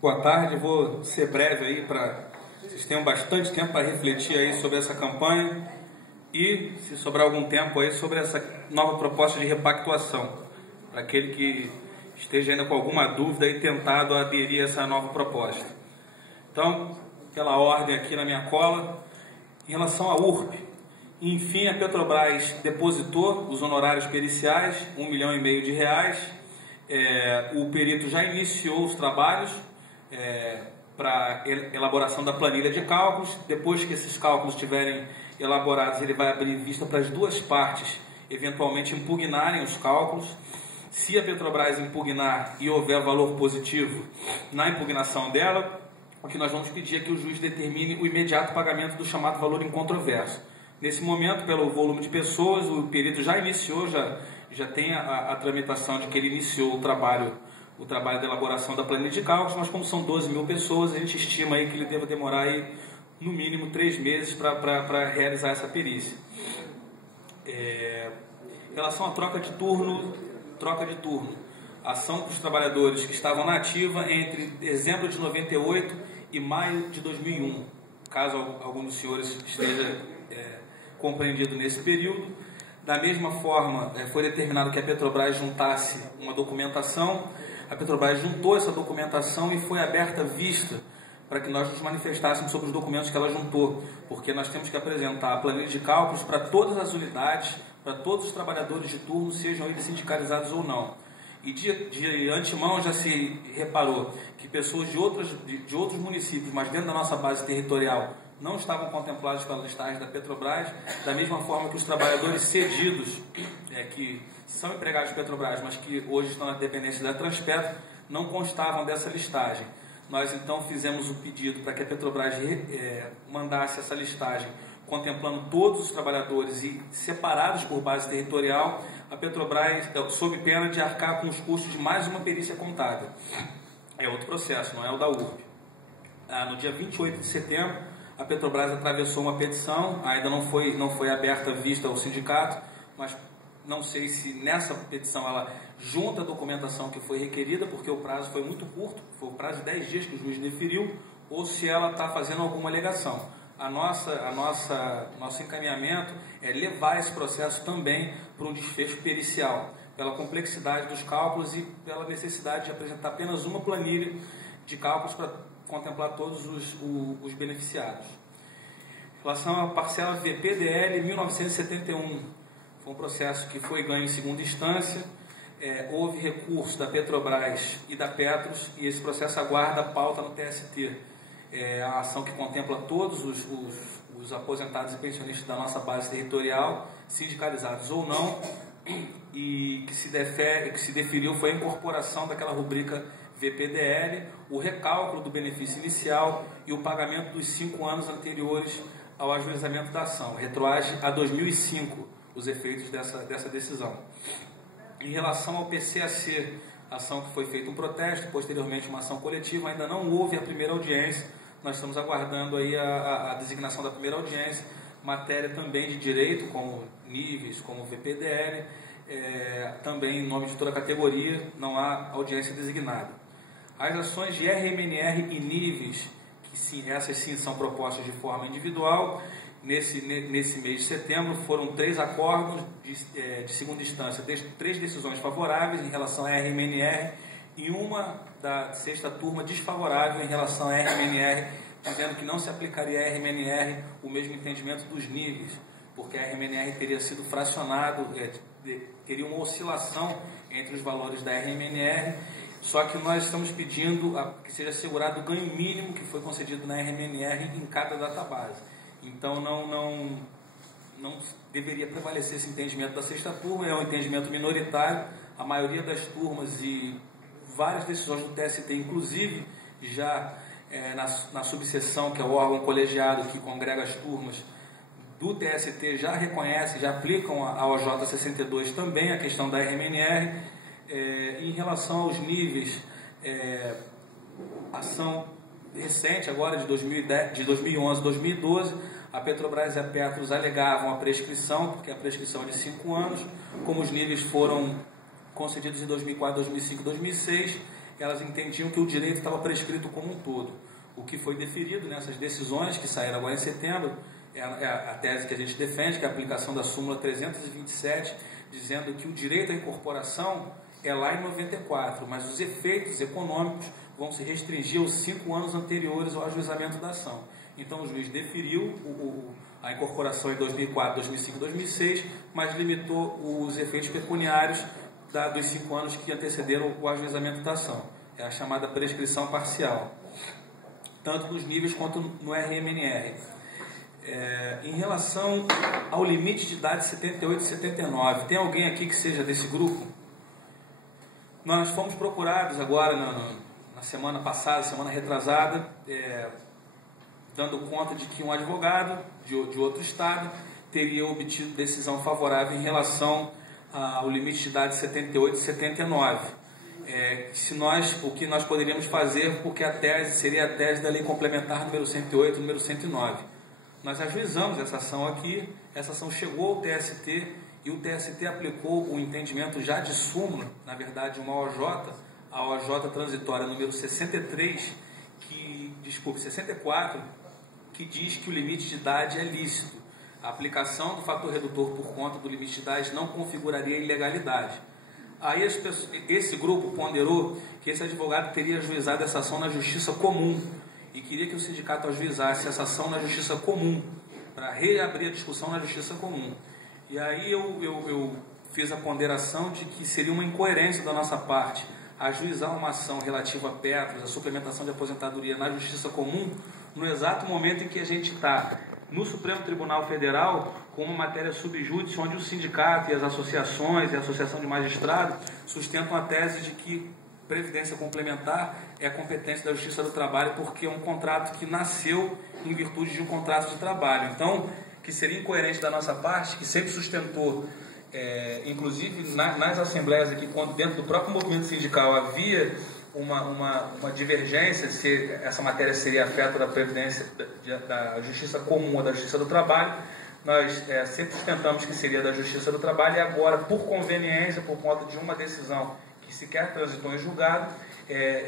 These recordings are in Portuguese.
Boa tarde, vou ser breve aí para vocês tenham bastante tempo para refletir aí sobre essa campanha e, se sobrar algum tempo aí, sobre essa nova proposta de repactuação, para aquele que esteja ainda com alguma dúvida e tentado a aderir a essa nova proposta. Então, pela ordem aqui na minha cola, em relação à URP, enfim, a Petrobras depositou os honorários periciais, R$1,5 milhão. O perito já iniciou os trabalhos para elaboração da planilha de cálculos. Depois que esses cálculos estiverem elaborados, ele vai abrir vista para as duas partes eventualmente impugnarem os cálculos. Se a Petrobras impugnar e houver valor positivo na impugnação dela, o que nós vamos pedir é que o juiz determine o imediato pagamento do chamado valor incontroverso. Nesse momento, pelo volume de pessoas, o perito já iniciou, já tem a tramitação de que ele iniciou o trabalho de elaboração da planilha de cálculos, mas como são 12 mil pessoas, a gente estima aí que ele deva demorar aí, no mínimo 3 meses para realizar essa perícia. Em relação à troca de turno, ação dos trabalhadores que estavam na ativa entre dezembro de 98 e maio de 2001, caso algum dos senhores esteja compreendido nesse período. Da mesma forma, foi determinado que a Petrobras juntasse uma documentação. A Petrobras juntou essa documentação e foi aberta vista para que nós nos manifestássemos sobre os documentos que ela juntou, porque nós temos que apresentar a planilha de cálculos para todas as unidades, para todos os trabalhadores de turno, sejam eles sindicalizados ou não. E de antemão já se reparou que pessoas de outros municípios, mas dentro da nossa base territorial, não estavam contemplados pela listagem da Petrobras, da mesma forma que os trabalhadores cedidos, que são empregados de Petrobras, mas que hoje estão na dependência da Transpetro, não constavam dessa listagem. Nós então fizemos o pedido para que a Petrobras mandasse essa listagem, contemplando todos os trabalhadores e separados por base territorial, a Petrobras, sob pena de arcar com os custos de mais uma perícia contábil. É outro processo, não é o da URP. No dia 28 de setembro, a Petrobras atravessou uma petição, ainda não foi aberta a vista ao sindicato, mas não sei se nessa petição ela junta a documentação que foi requerida, porque o prazo foi muito curto, foi o prazo de 10 dias que o juiz deferiu, ou se ela está fazendo alguma alegação. Nosso encaminhamento é levar esse processo também para um desfecho pericial, pela complexidade dos cálculos e pela necessidade de apresentar apenas uma planilha de cálculos para contemplar todos os beneficiados. Em relação à parcela VPDL 1971, foi um processo que foi ganho em segunda instância, houve recurso da Petrobras e da Petros, e esse processo aguarda pauta no TST. A ação que contempla todos os aposentados e pensionistas da nossa base territorial, sindicalizados ou não, e que se definiu foi a incorporação daquela rubrica VPDL, o recálculo do benefício inicial e o pagamento dos 5 anos anteriores ao ajuizamento da ação. Retroage a 2005 os efeitos dessa decisão. Em relação ao PCAC, ação que foi feito um protesto, posteriormente uma ação coletiva, ainda não houve a primeira audiência, nós estamos aguardando aí a designação da primeira audiência, matéria também de direito, como níveis, como VPDL, também em nome de toda a categoria, não há audiência designada. As ações de RMNR e níveis, que sim, essas sim são propostas de forma individual, nesse mês de setembro foram 3 acordos de segunda instância, 3 decisões favoráveis em relação à RMNR e uma da sexta turma desfavorável em relação à RMNR, dizendo que não se aplicaria à RMNR o mesmo entendimento dos níveis, porque a RMNR teria sido fracionado, teria uma oscilação entre os valores da RMNR, só que nós estamos pedindo que seja assegurado o ganho mínimo que foi concedido na RMNR em cada database. Então não deveria prevalecer esse entendimento da sexta turma, é um entendimento minoritário. A maioria das turmas e várias decisões do TST, inclusive já na subseção, que é o órgão colegiado que congrega as turmas do TST, já reconhece, já aplicam a OJ 62 também a questão da RMNR. Em relação aos níveis, ação recente, agora de 2011 2012, a Petrobras e a Petros alegavam a prescrição, porque a prescrição é de 5 anos, como os níveis foram concedidos em 2004, 2005 e 2006, elas entendiam que o direito estava prescrito como um todo. O que foi deferido nessas decisões que saíram agora em setembro é a tese que a gente defende, que é a aplicação da súmula 327, dizendo que o direito à incorporação é lá em 94, mas os efeitos econômicos vão se restringir aos 5 anos anteriores ao ajuizamento da ação. Então o juiz deferiu a incorporação em 2004, 2005 e 2006, mas limitou os efeitos pecuniários dos 5 anos que antecederam o ajuizamento da ação. É a chamada prescrição parcial, tanto nos níveis quanto no RMNR. Em relação ao limite de idade 78 e 79, tem alguém aqui que seja desse grupo? Nós fomos procurados agora na semana passada, semana retrasada, dando conta de que um advogado de outro estado teria obtido decisão favorável em relação ao limite de idade 78 e 79. O que nós poderíamos fazer, porque a tese seria a tese da lei complementar número 108 e número 109. Nós ajuizamos essa ação aqui, essa ação chegou ao TST e o TST aplicou o entendimento já de súmula, na verdade uma OJ, a OJ transitória número 64, que diz que o limite de idade é lícito. A aplicação do fator redutor por conta do limite de idade não configuraria ilegalidade. Aí esse grupo ponderou que esse advogado teria ajuizado essa ação na justiça comum e queria que o sindicato ajuizasse essa ação na justiça comum, para reabrir a discussão na justiça comum. E aí eu fiz a ponderação de que seria uma incoerência da nossa parte ajuizar uma ação relativa a Petros, a suplementação de aposentadoria na justiça comum, no exato momento em que a gente está no Supremo Tribunal Federal com uma matéria subjúdice, onde o sindicato e as associações e a Associação de Magistrados sustentam a tese de que previdência complementar é a competência da Justiça do Trabalho, porque é um contrato que nasceu em virtude de um contrato de trabalho. Então, que seria incoerente da nossa parte, que sempre sustentou, inclusive nas assembleias aqui, quando dentro do próprio movimento sindical havia uma divergência se essa matéria seria afeta da previdência da Justiça Comum ou da Justiça do Trabalho, nós sempre sustentamos que seria da Justiça do Trabalho, e agora, por conveniência, por conta de uma decisão que sequer transitou em julgado,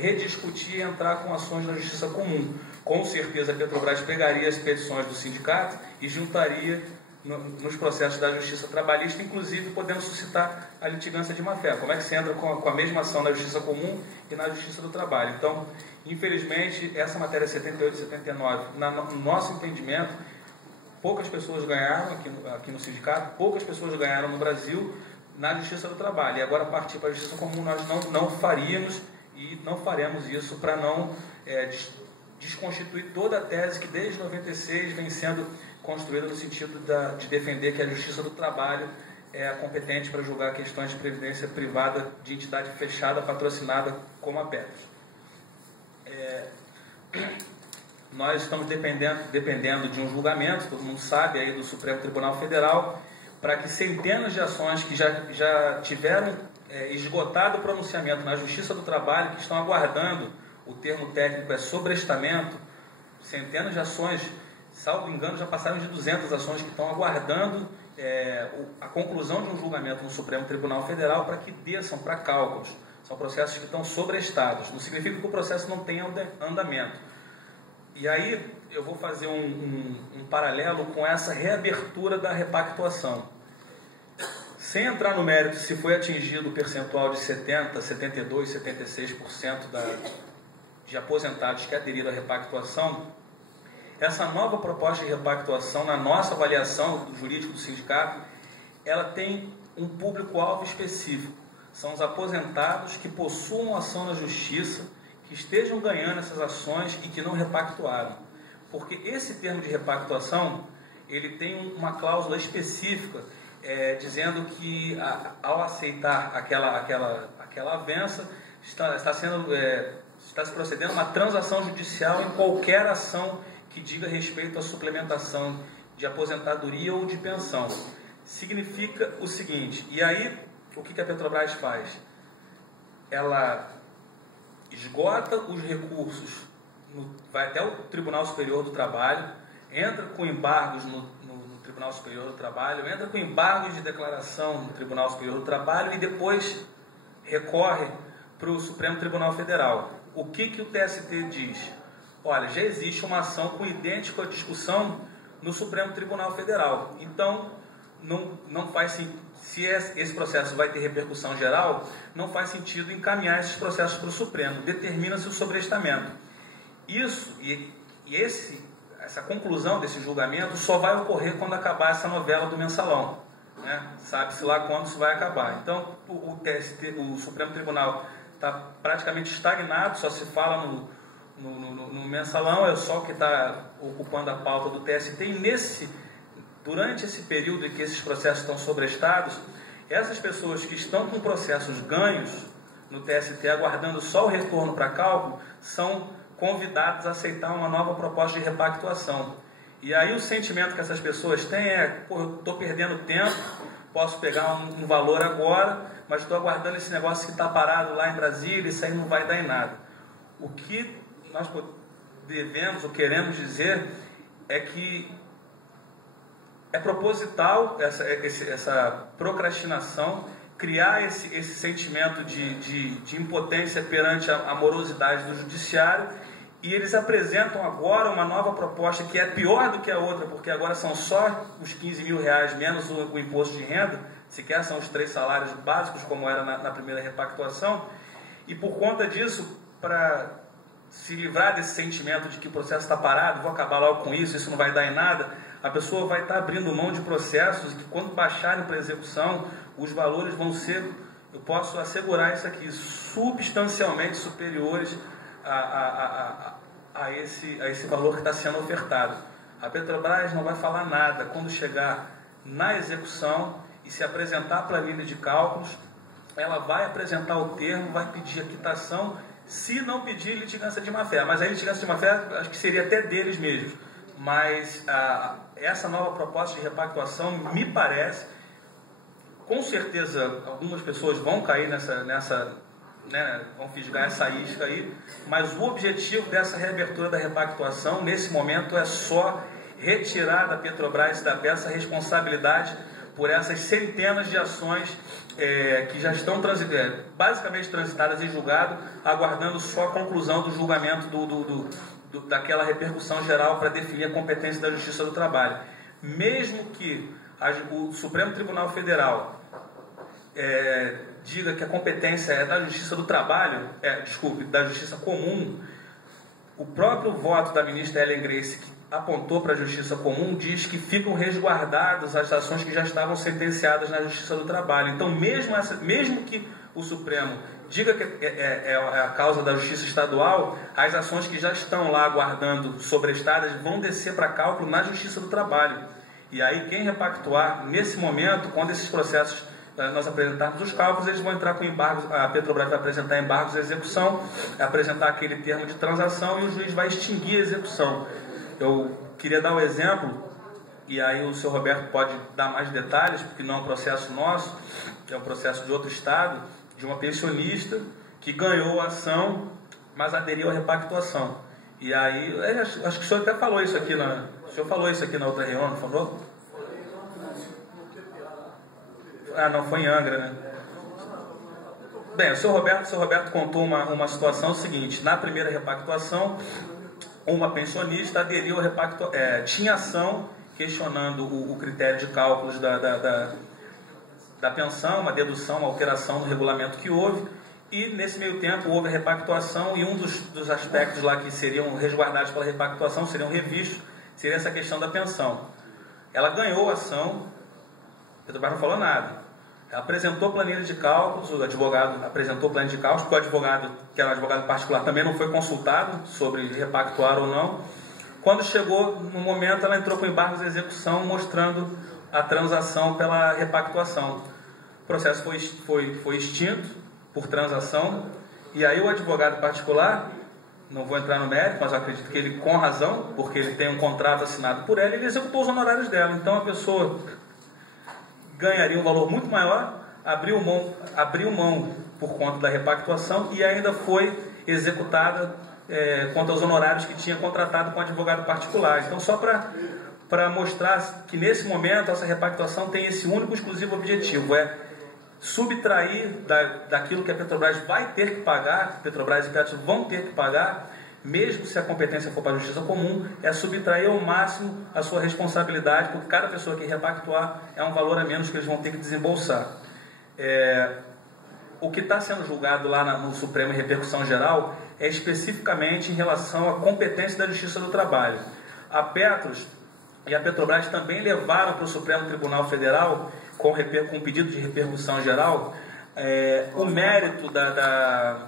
rediscutir e entrar com ações na Justiça Comum. Com certeza a Petrobras pegaria as petições do sindicato e juntaria nos processos da Justiça Trabalhista, inclusive podendo suscitar a litigância de má-fé. Como é que você entra com a mesma ação na Justiça Comum e na Justiça do Trabalho? Então, infelizmente, essa matéria 78 e 79, no nosso entendimento, poucas pessoas ganharam aqui no sindicato, poucas pessoas ganharam no Brasil na Justiça do Trabalho. E agora, partir para a Justiça Comum, nós não faríamos e não faremos isso para não desconstituir toda a tese que desde 96 vem sendo construída no sentido de defender que a Justiça do Trabalho é a competente para julgar questões de previdência privada de entidade fechada, patrocinada como a Petros. Nós estamos dependendo de um julgamento, todo mundo sabe, aí do Supremo Tribunal Federal, para que centenas de ações que já tiveram esgotado o pronunciamento na Justiça do Trabalho, que estão aguardando, o termo técnico é sobrestamento, centenas de ações, salvo engano, já passaram de 200 ações que estão aguardando a conclusão de um julgamento no Supremo Tribunal Federal para que desçam para cálculos. São processos que estão sobrestados. Não significa que o processo não tenha andamento. E aí eu vou fazer um paralelo com essa reabertura da repactuação. Sem entrar no mérito se foi atingido o percentual de 70%, 72%, 76% de aposentados que aderiram à repactuação, essa nova proposta de repactuação, na nossa avaliação do jurídico do sindicato, ela tem um público-alvo específico. São os aposentados que possuam ação na justiça, que estejam ganhando essas ações e que não repactuaram. Porque esse termo de repactuação, ele tem uma cláusula específica, dizendo que ao aceitar aquela avença, está se procedendo a uma transação judicial em qualquer ação que diga respeito à suplementação de aposentadoria ou de pensão. Significa o seguinte, e aí o que a Petrobras faz? Ela esgota os recursos, vai até o Tribunal Superior do Trabalho, entra com embargos no Tribunal Superior do Trabalho, entra com embargos de declaração no Tribunal Superior do Trabalho e depois recorre para o Supremo Tribunal Federal. O que o TST diz? Olha, já existe uma ação com idêntica discussão no Supremo Tribunal Federal. Então, não faz sentido, se esse processo vai ter repercussão geral, não faz sentido encaminhar esses processos para o Supremo. Determina-se o sobrestamento. Isso essa conclusão desse julgamento só vai ocorrer quando acabar essa novela do mensalão, né? Sabe-se lá quando isso vai acabar. Então, o Supremo Tribunal está praticamente estagnado, só se fala no mensalão, é só o que está ocupando a pauta do TST. E durante esse período em que esses processos estão sobrestados, essas pessoas que estão com processos ganhos no TST, aguardando só o retorno para cálculo, são convidados a aceitar uma nova proposta de repactuação. E aí o sentimento que essas pessoas têm é: pô, eu estou perdendo tempo, posso pegar um valor agora, mas estou aguardando esse negócio que está parado lá em Brasília, isso aí não vai dar em nada. O que nós devemos ou queremos dizer é que é proposital essa procrastinação, criar esse sentimento de impotência perante a morosidade do judiciário, e eles apresentam agora uma nova proposta que é pior do que a outra, porque agora são só os 15 mil reais menos o imposto de renda, sequer são os 3 salários básicos como era na primeira repactuação, e por conta disso, para se livrar desse sentimento de que o processo está parado, vou acabar logo com isso não vai dar em nada, a pessoa vai estar abrindo mão de processos que, quando baixarem para execução, os valores vão ser, eu posso assegurar isso aqui, substancialmente superiores a esse valor que está sendo ofertado. A Petrobras não vai falar nada quando chegar na execução e se apresentar a planilha de cálculos. Ela vai apresentar o termo, vai pedir a quitação, se não pedir litigância de má-fé. Mas a litigância de má-fé acho que seria até deles mesmos. Mas essa nova proposta de repactuação, me parece, com certeza algumas pessoas vão cair nessa né, vão fisgar essa isca aí, mas o objetivo dessa reabertura da repactuação, nesse momento, é só retirar da Petrobras da peça a responsabilidade por essas centenas de ações que já estão basicamente transitadas em julgado, aguardando só a conclusão do julgamento daquela repercussão geral para definir a competência da Justiça do Trabalho. Mesmo que o Supremo Tribunal Federal diga que a competência é da Justiça do Trabalho, da Justiça Comum, o próprio voto da ministra Ellen Grace, que apontou para a Justiça Comum, diz que ficam resguardadas as ações que já estavam sentenciadas na Justiça do Trabalho. Então, mesmo que o Supremo diga que é a causa da Justiça Estadual, as ações que já estão lá aguardando sobrestadas vão descer para cálculo na Justiça do Trabalho. E aí, quem repactuar nesse momento, quando esses processos nós apresentarmos os cálculos, eles vão entrar com embargos, a Petrobras vai apresentar embargos de execução, apresentar aquele termo de transação e o juiz vai extinguir a execução. Eu queria dar um exemplo, e aí o senhor Roberto pode dar mais detalhes, porque não é um processo nosso, é um processo de outro estado, de uma pensionista que ganhou a ação, mas aderiu à repactuação. E aí, acho que o senhor até falou isso aqui o senhor falou isso aqui na outra reunião, não falou? Não, foi em Angra, né? Bem, o senhor Roberto contou uma situação seguinte: na primeira repactuação, uma pensionista aderiu tinha ação questionando o critério de cálculos da pensão, uma dedução, uma alteração no regulamento que houve, e nesse meio tempo houve a repactuação, e um dos aspectos lá que seriam resguardados pela repactuação, seriam revistos, seria essa questão da pensão. Ela ganhou a ação, a Petrobras não falou nada. Ela apresentou planilha de cálculos, o advogado apresentou planilha de cálculos, porque o advogado, que era um advogado particular, também não foi consultado sobre repactuar ou não. Quando chegou no momento, ela entrou com embargos de execução, mostrando a transação pela repactuação. O processo foi extinto por transação, e aí o advogado particular, não vou entrar no mérito, mas eu acredito que ele, com razão, porque ele tem um contrato assinado por ela, ele executou os honorários dela. Então a pessoa ganharia um valor muito maior, abriu mão por conta da repactuação e ainda foi executada quanto aos honorários que tinha contratado com o advogado particular. Então, só para mostrar que nesse momento essa repactuação tem esse único exclusivo objetivo, subtrair daquilo que a Petrobras vai ter que pagar, Petrobras e Petros vão ter que pagar, mesmo se a competência for para a justiça comum, é subtrair ao máximo a sua responsabilidade, porque cada pessoa que repactuar é um valor a menos que eles vão ter que desembolsar. O que está sendo julgado lá no Supremo em repercussão geral é especificamente em relação à competência da Justiça do Trabalho. A Petros e a Petrobras também levaram para o Supremo Tribunal Federal, com pedido de repercussão geral, o mérito da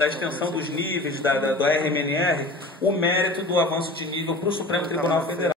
extensão dos níveis do RMNR, o mérito do avanço de nível para o Supremo Tribunal Federal.